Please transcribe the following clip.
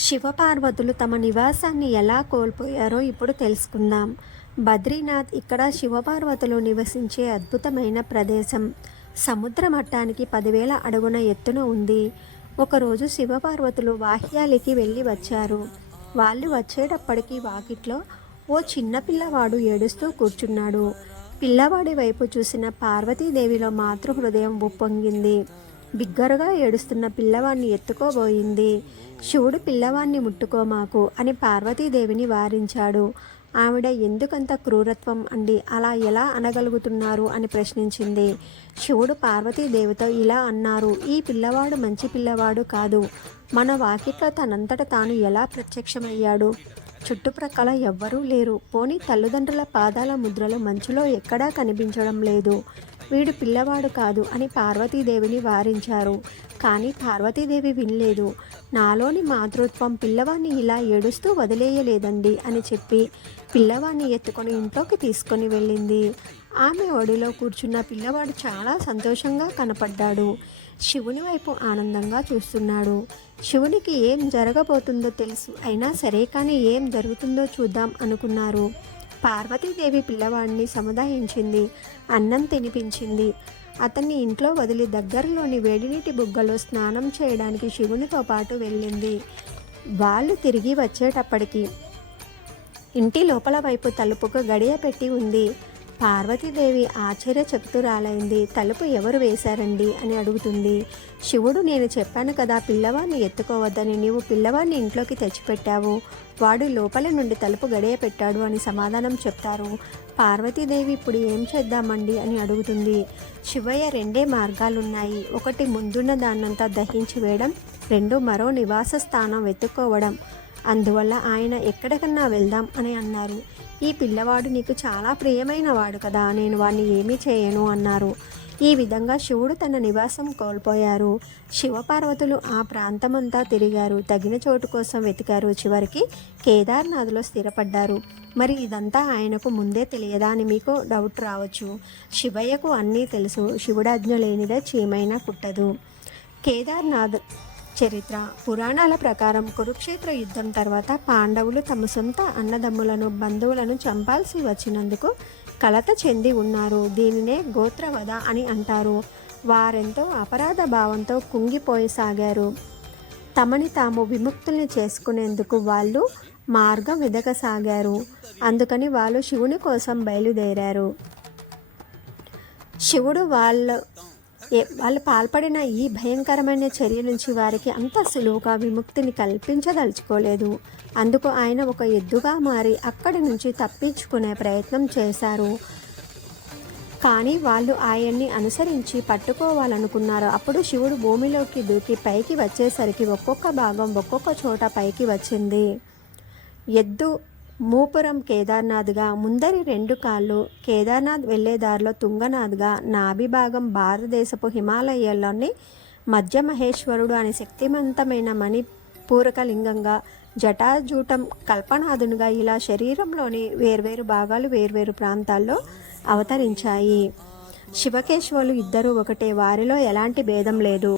శివపార్వతులు తమ నివాసాన్ని ఎలా కోల్పోయారో ఇప్పుడు తెలుసుకుందాం. బద్రీనాథ్ ఇక్కడ శివపార్వతులు నివసించే అద్భుతమైన ప్రదేశం. సముద్ర మట్టానికి 10,000 అడుగున ఎత్తున ఉంది. ఒకరోజు శివపార్వతులు వాహ్యాలికి వెళ్ళి వచ్చారు. వాళ్ళు వచ్చేటప్పటికి వాకిట్లో ఓ చిన్న పిల్లవాడు ఏడుస్తూ కూర్చున్నాడు. పిల్లవాడి వైపు చూసిన పార్వతీదేవిలో మాతృహృదయం ఉప్పొంగింది. బిగ్గరగా ఏడుస్తున్న పిల్లవాడిని ఎత్తుకోబోయింది. శివుడు పిల్లవాణ్ణి ముట్టుకోమాకు అని పార్వతీదేవిని వారించాడు. ఆవిడ ఎందుకంత క్రూరత్వం అండి, అలా ఎలా అనగలుగుతున్నారు అని ప్రశ్నించింది. శివుడు పార్వతీదేవితో ఇలా అన్నారు, ఈ పిల్లవాడు మంచి పిల్లవాడు కాదు. మన వాకిట్లో తనంతట తాను ఎలా ప్రత్యక్షమయ్యాడు? చుట్టుప్రక్కల ఎవ్వరూ లేరు. పోనీ తల్లిదండ్రుల పాదాల ముద్రలు మంచులో ఎక్కడా కనిపించడం లేదు. వీడు పిల్లవాడు కాదు అని పార్వతీదేవిని వారించారు. కానీ పార్వతీదేవి వినలేదు. నాలోని మాతృత్వం పిల్లవాడిని ఇలా ఏడుస్తూ వదిలేయలేదండి అని చెప్పి పిల్లవాడిని ఎత్తుకొని ఇంట్లోకి తీసుకొని వెళ్ళింది. ఆమె ఒడిలో కూర్చున్న పిల్లవాడు చాలా సంతోషంగా కనపడ్డాడు. శివుని వైపు ఆనందంగా చూస్తున్నాడు. శివునికి ఏం జరగబోతుందో తెలుసు, అయినా సరే కానీ ఏం జరుగుతుందో చూద్దాం అనుకున్నారు. పార్వతీదేవి పిల్లవాడిని సముదాయించింది. అన్నం తినిపించింది. అతన్ని ఇంట్లో వదిలి దగ్గరలోని వేడినీటి బుగ్గలో స్నానం చేయడానికి శివునితో పాటు వెళ్ళింది. వాళ్ళు తిరిగి వచ్చేటప్పటికి ఇంటి లోపల వైపు తలుపుకు గడియ పెట్టి ఉంది. పార్వతీదేవి ఆశ్చర్యచకితురాలైంది. తలుపు ఎవరు వేశారండి అని అడుగుతుంది. శివుడు, నేను చెప్పాను కదా పిల్లవాడిని ఎత్తుకోవద్దని, నీవు పిల్లవాడిని ఇంట్లోకి తెచ్చిపెట్టావు. వాడు లోపల నుండి తలుపు గడియ పెట్టాడు అని సమాధానం చెప్తారు. పార్వతీదేవి ఇప్పుడు ఏం చేద్దామండి అని అడుగుతుంది. శివయ్య, 2 మార్గాలున్నాయి. ఒకటి ముందున్న దాన్నంతా దహించి వేయడం, 2 మరో నివాస స్థానం వెతుక్కోవడం. అందువల్ల ఆయన ఎక్కడికన్నా వెళ్దాం అని అన్నారు. ఈ పిల్లవాడు నీకు చాలా ప్రియమైన వాడు కదా, నేను వాడిని ఏమీ చేయను అన్నారు. ఈ విధంగా శివుడు తన నివాసం కోల్పోయారు. శివపార్వతులు ఆ ప్రాంతమంతా తిరిగారు. తగిన చోటు కోసం వెతికారు. చివరికి కేదార్నాథ్లో స్థిరపడ్డారు. మరి ఇదంతా ఆయనకు ముందే తెలియదా అని మీకు డౌట్ రావచ్చు. శివయ్యకు అన్నీ తెలుసు. శివుడాజ్ఞ లేనిదే చీమైనా కుట్టదు. కేదార్నాథ్ చరిత్ర. పురాణాల ప్రకారం కురుక్షేత్ర యుద్ధం తర్వాత పాండవులు తమ సొంత అన్నదమ్ములను, బంధువులను చంపాల్సి వచ్చినందుకు కలత చెంది ఉన్నారు. దీనినే గోత్రవధ అని అంటారు. వారెంతో అపరాధ భావంతో కుంగిపోయసాగారు. తమని తాము విముక్తుల్ని చేసుకునేందుకు వాళ్ళు మార్గం వెదకసాగారు. అందుకని వాళ్ళు శివుని కోసం బయలుదేరారు. శివుడు వాళ్ళు పాల్పడిన ఈ భయంకరమైన చర్య నుంచి వారికి అంత సులువుగా విముక్తిని కల్పించదలుచుకోలేదు. అందుకు ఆయన ఒక ఎద్దుగా మారి అక్కడి నుంచి తప్పించుకునే ప్రయత్నం చేశారు. కానీ వాళ్ళు ఆయన్ని అనుసరించి పట్టుకోవాలనుకున్నారు. అప్పుడు శివుడు భూమిలోకి దూకి పైకి వచ్చేసరికి ఒక్కొక్క భాగం ఒక్కొక్క చోట పైకి వచ్చింది. ఎద్దు మూపురం కేదార్నాథ్గా, ముందరి 2 కాళ్ళు కేదార్నాథ్ వెళ్లే దారిలో తుంగనాథ్గా, నాభి భాగం భారతదేశపు హిమాలయాల్లోని మధ్య మహేశ్వరుడు అనే శక్తివంతమైన మణిపూరక లింగంగా, జటాజూటం కల్పనాథునిగా, ఇలా శరీరంలోని వేర్వేరు భాగాలు వేర్వేరు ప్రాంతాల్లో అవతరించాయి. శివకేశవులు ఇద్దరూ ఒకటే, వారిలో ఎలాంటి భేదం లేదు.